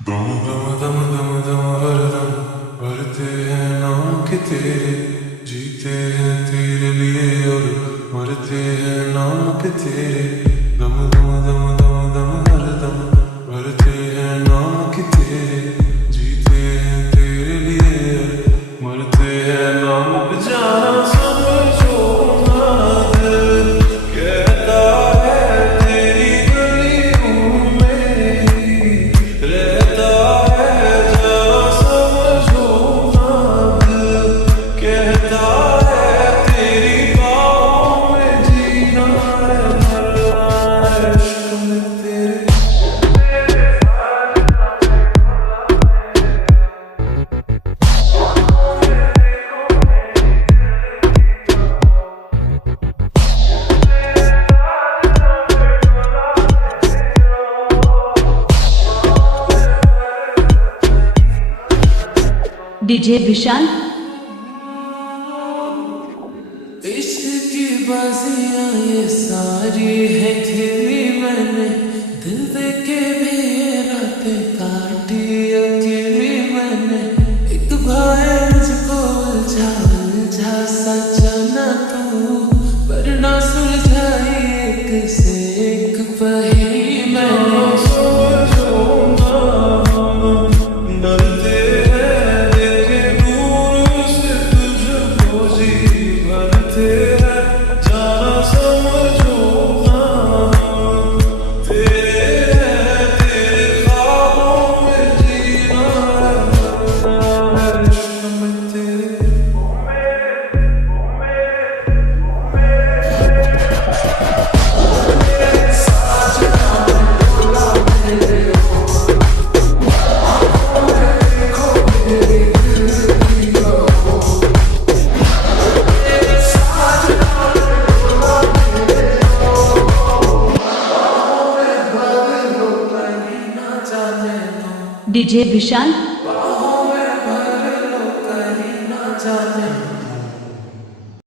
दम दम दम दम दम हरदम भरते हैं नाम के तेरे, जीते हैं तेरे लिए और मरते हैं नाम के तेरे। दम दम दम दम दम हरदम भरते हैं नाम के तेरे, जीते हैं तेरे लिए और मरते हैं नाम के। जाना समझो ना दिल कहता है तेरी गलियों में ही रहता है। जरा समझो ना दिल कहता है तेरी बाहों में जीना है, मरना है इश्क में तेरे। डीजे विशाल। इश्क की बाजियां ये सारी है खेली मैंने, दिल दे के भी ये रातें काटी अकेली मैंने। एक भाई मुझको उलझा उलझा सा जाना तू, पर ना सुलझाई एक से एक पहेली मैंने। समझो ना हम डरते हैं देखे दूर से तुझको, जी भरते हैं। जाना समझो ना हम तेरे हैं, तेरे ख्वाबों में जीना है, मरना है इश्क में तेरे। डीजे विशाल।